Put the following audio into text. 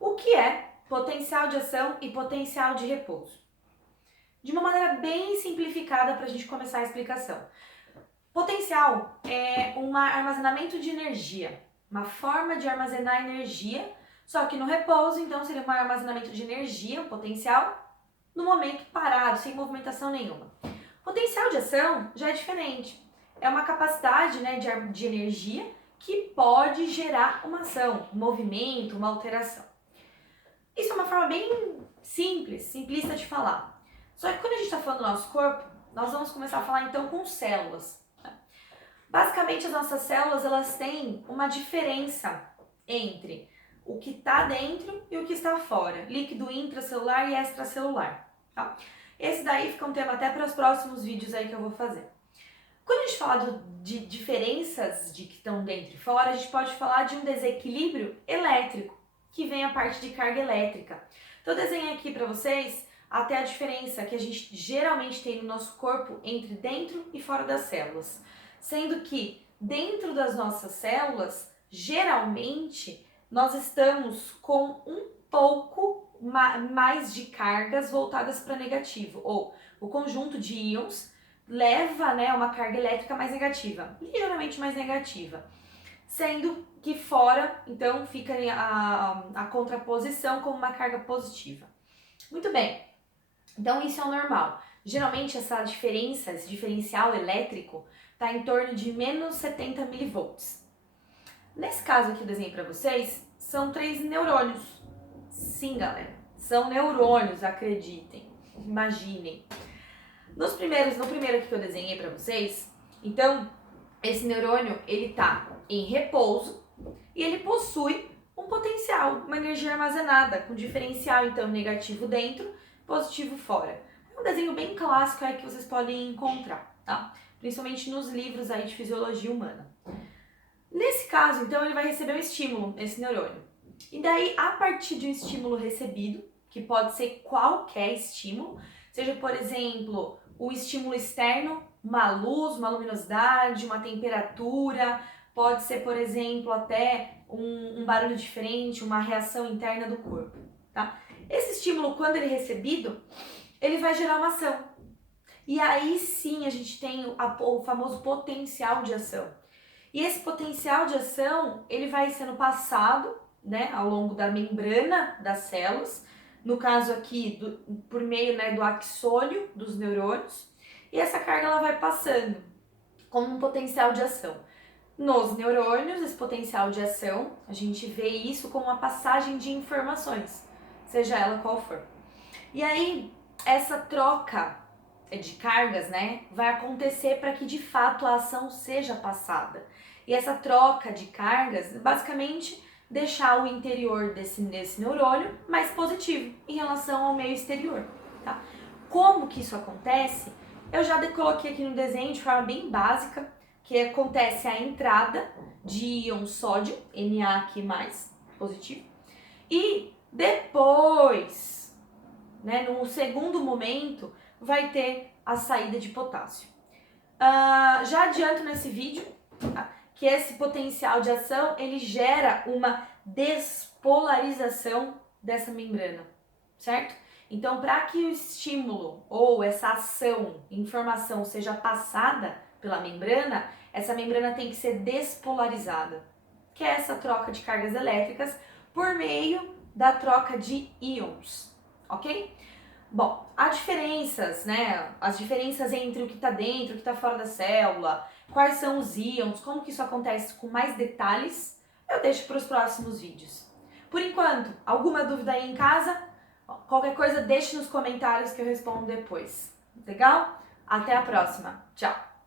O que é potencial de ação e potencial de repouso? De uma maneira bem simplificada para a gente começar a explicação. Potencial é um armazenamento de energia, uma forma de armazenar energia, só que no repouso, então, seria um armazenamento de energia, um potencial, no momento parado, sem movimentação nenhuma. Potencial de ação já é diferente. É uma capacidade, né, de energia que pode gerar uma ação, um movimento, uma alteração. Isso é uma forma bem simples, simplista de falar. Só que quando a gente está falando do nosso corpo, nós vamos começar a falar então com células. Basicamente, as nossas células elas têm uma diferença entre o que está dentro e o que está fora, líquido intracelular e extracelular. Tá? Esse daí fica um tema até para os próximos vídeos aí que eu vou fazer. Quando a gente fala de diferenças de que estão dentro e fora, a gente pode falar de um desequilíbrio elétrico, que vem a parte de carga elétrica. Então eu desenhei aqui para vocês até a diferença que a gente geralmente tem no nosso corpo entre dentro e fora das células. Sendo que dentro das nossas células, geralmente, nós estamos com um pouco mais de cargas voltadas para negativo, ou o conjunto de íons leva, né, uma carga elétrica mais negativa, ligeiramente mais negativa. Sendo que fora, então, fica a contraposição como uma carga positiva. Muito bem, então isso é o normal. Geralmente essa diferença, esse diferencial elétrico, está em torno de menos 70 milivolts. Nesse caso aqui eu desenhei para vocês, são 3 neurônios. Sim, galera, são neurônios, acreditem, imaginem. No primeiro aqui que eu desenhei para vocês, então, esse neurônio, ele tá em repouso e ele possui um potencial, uma energia armazenada, com diferencial, então, negativo dentro, positivo fora. É um desenho bem clássico aí que vocês podem encontrar, tá? Principalmente nos livros aí de fisiologia humana. Nesse caso, então, ele vai receber um estímulo, esse neurônio. E daí, a partir de um estímulo recebido, que pode ser qualquer estímulo, seja, por exemplo, o estímulo externo, uma luz, uma luminosidade, uma temperatura, pode ser, por exemplo, até um barulho diferente, uma reação interna do corpo, tá? Esse estímulo, quando ele é recebido, ele vai gerar uma ação. E aí sim a gente tem o famoso potencial de ação. E esse potencial de ação, ele vai sendo passado, né, ao longo da membrana das células, no caso aqui, por meio, né, do axônio dos neurônios, e essa carga ela vai passando como um potencial de ação. Nos neurônios, esse potencial de ação, a gente vê isso como uma passagem de informações, seja ela qual for. E aí, essa troca de cargas, né, vai acontecer para que de fato a ação seja passada. E essa troca de cargas, basicamente, deixar o interior desse neurônio mais positivo em relação ao meio exterior, tá? Como que isso acontece? Eu já coloquei aqui no desenho de forma bem básica, que acontece a entrada de íon sódio, Na aqui mais, positivo, e depois, né, num segundo momento, vai ter a saída de potássio. Já adianto nesse vídeo, tá, que esse potencial de ação, ele gera uma despolarização dessa membrana, certo? Então, para que o estímulo ou essa ação, informação seja passada pela membrana, essa membrana tem que ser despolarizada, que é essa troca de cargas elétricas por meio da troca de íons, ok? Bom, há diferenças, né? As diferenças entre o que está dentro e o que está fora da célula, quais são os íons, como que isso acontece com mais detalhes, eu deixo para os próximos vídeos. Por enquanto, alguma dúvida aí em casa? Qualquer coisa deixe nos comentários que eu respondo depois. Legal? Até a próxima. Tchau!